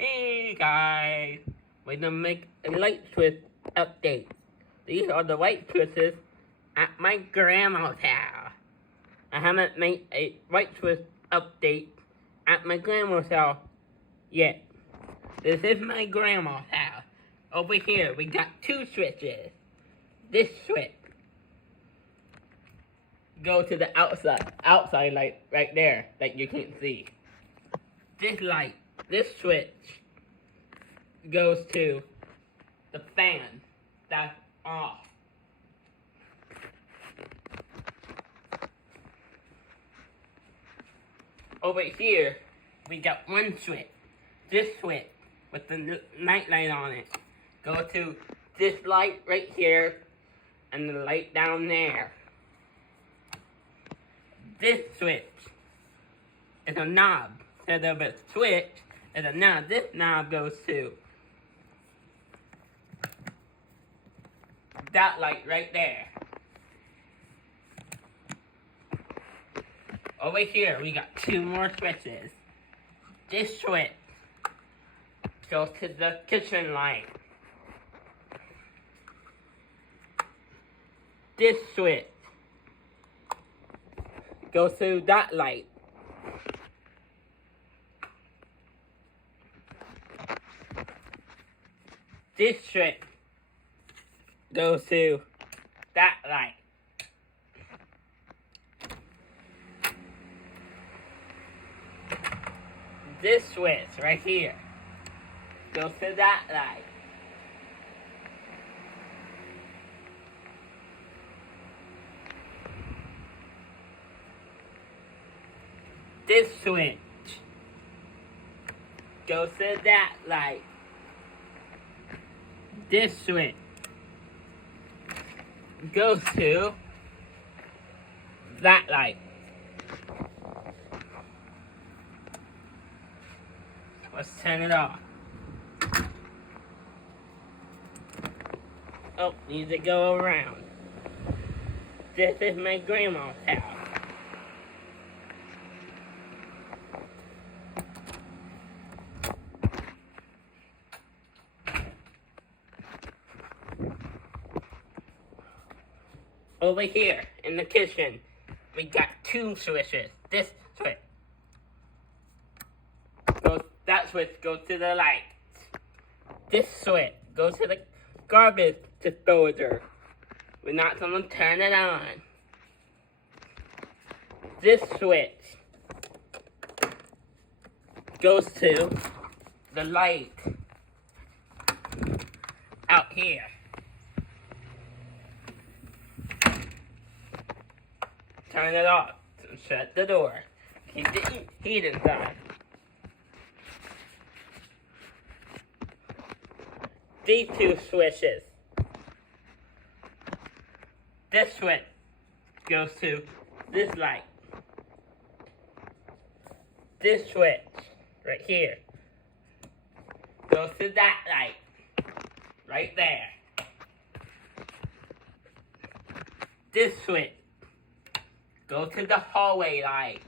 Hey guys, we're gonna make a light switch update. These are the light switches at my grandma's house. I haven't made a light switch update at my grandma's house yet. This is my grandma's house. Over here we got two switches. This switch goes to the outside light right there that you can't see. This switch goes to the fan that's off. Over here, we got one switch. This switch with the night light on it. Go to this light right here and the light down there. This switch is a knob. Instead of a switch, it's a knob. This knob goes to that light right there. Over here, we got two more switches. This switch goes to the kitchen light. This switch goes to that light. This switch goes to that light. This switch right here goes to that light. This switch goes to that light. This switch goes to that light. Let's turn it off. Oh, needs to go around. This is my grandma's house. Over here in the kitchen, we got two switches. This switch goes, that switch goes to the light. This switch goes to the garbage disposer. We're not gonna turn it on. This switch goes to the light out here. Turn it off. Shut the door. Keep the heat inside. These two switches. This switch goes to this light. This switch right here goes to that light right there. This switch go to the hallway light.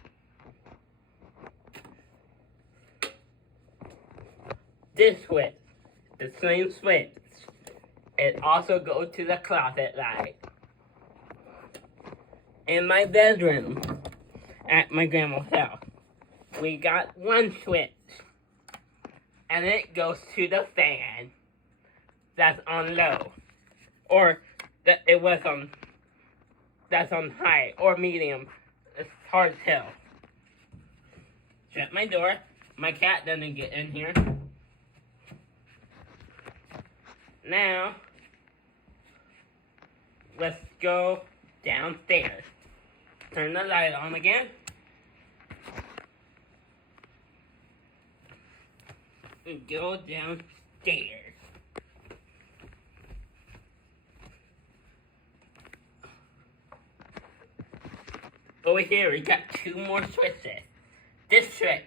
This switch, the same switch, it also goes to the closet light. In my bedroom, at my grandma's house, we got one switch, and it goes to the fan that's on low, or that it was on. That's on high or medium. It's hard to tell. Shut my door. My cat doesn't get in here. Now, let's go downstairs. Turn the light on again. And go downstairs. Over here, we got two more switches. This switch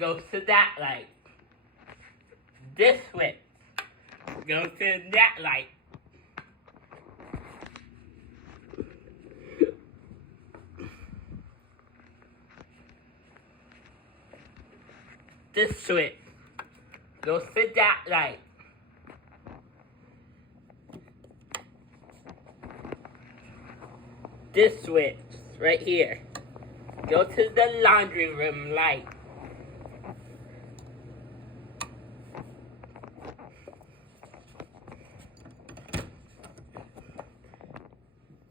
goes to that light. This switch goes to that light. This switch goes to that light. This switch right here goes to the laundry room light.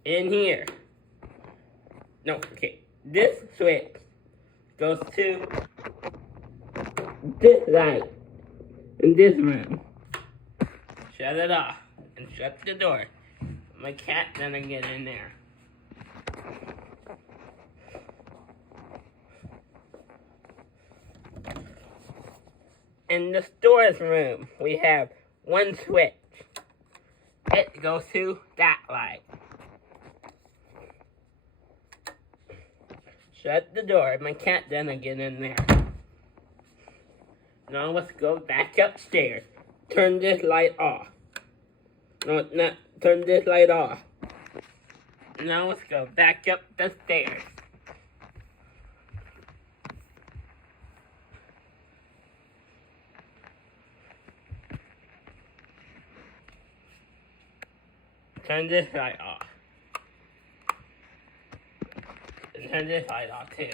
In here. No, okay. This switch goes to this light in this room. Shut it off and shut the door. My cat doesn't get in there. In the storage room, we have one switch. It goes to that light. Shut the door. My cat doesn't get in there. Now let's go back upstairs. Turn this light off. No, not turn this light off. Now let's go back up the stairs. Turn this light off. And turn this light off too.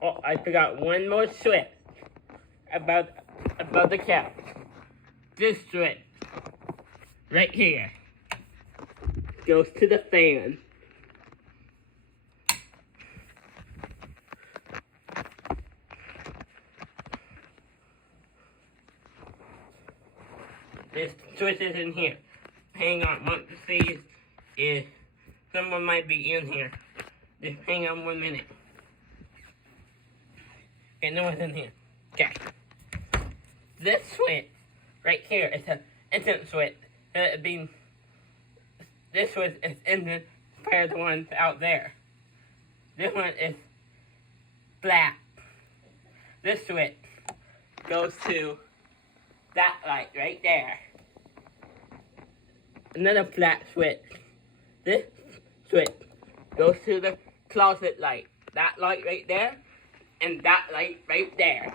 Oh, I forgot one more switch about the couch. This switch right here goes to the fan. There's switches in here. Hang on, want to see if someone might be in here. Just hang on 1 minute. Okay, no one's in here. Okay. This switch right here is an instant switch. This switch is instant compared to the ones out there. This one is black. This switch goes to that light right there. Another flat switch. This switch goes to the closet light. That light right there, and that light right there.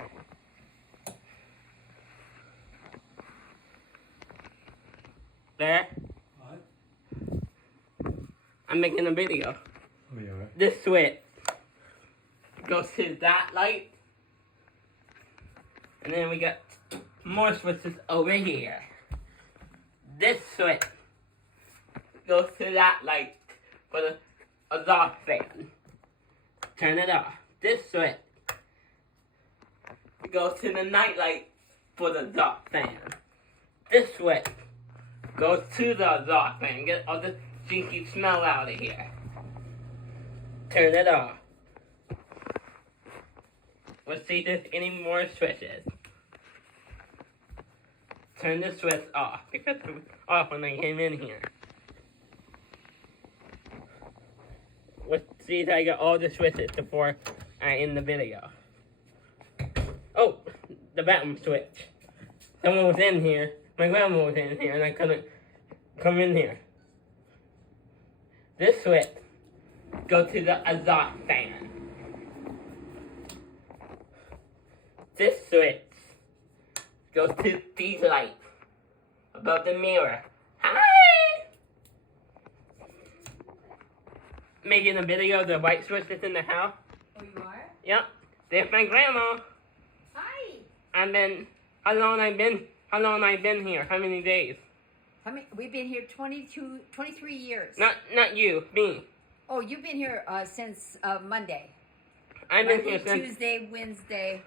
There. What? I'm making a video. Oh, yeah. This switch goes to that light. And then we got more switches over here. This switch goes to that light for the exhaust fan. Turn it off. This switch goes to the night light for the exhaust fan. This switch goes to the exhaust fan. Get all the stinky smell out of here. Turn it off. Let's see if there's any more switches. Turn the switch off because it was off when I came in here. Let's see if I got all the switches before I end the video. Oh, the bathroom switch. Someone was in here. My grandma was in here and I couldn't come in here. This switch goes to the exhaust fan. This switch goes to these lights above the mirror. Hi! Making a video of the white switches in the house. Oh, you are? Yep. There's my grandma. Hi. How long I been here? How many days? We've been here 23 years. Not you, me. Oh, you've been here since Monday. I've been Monday, here since Tuesday, Wednesday,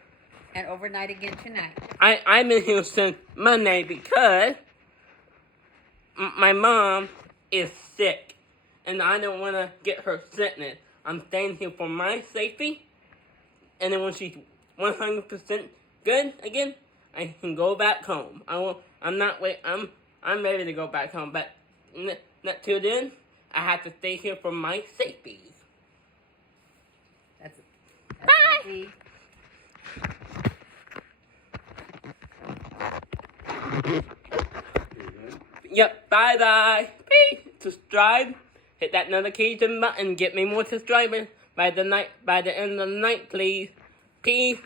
and overnight again tonight. I've been here since Monday because my mom is sick, and I don't want to get her sickness. I'm staying here for my safety, and then when she's 100% good again, I can go back home. I'm ready to go back home, but not till then, I have to stay here for my safety. That's Bye. easy. Yep, bye-bye. Peace. Subscribe. Hit that notification button. Get me more subscribers. by the end of the night, please. Peace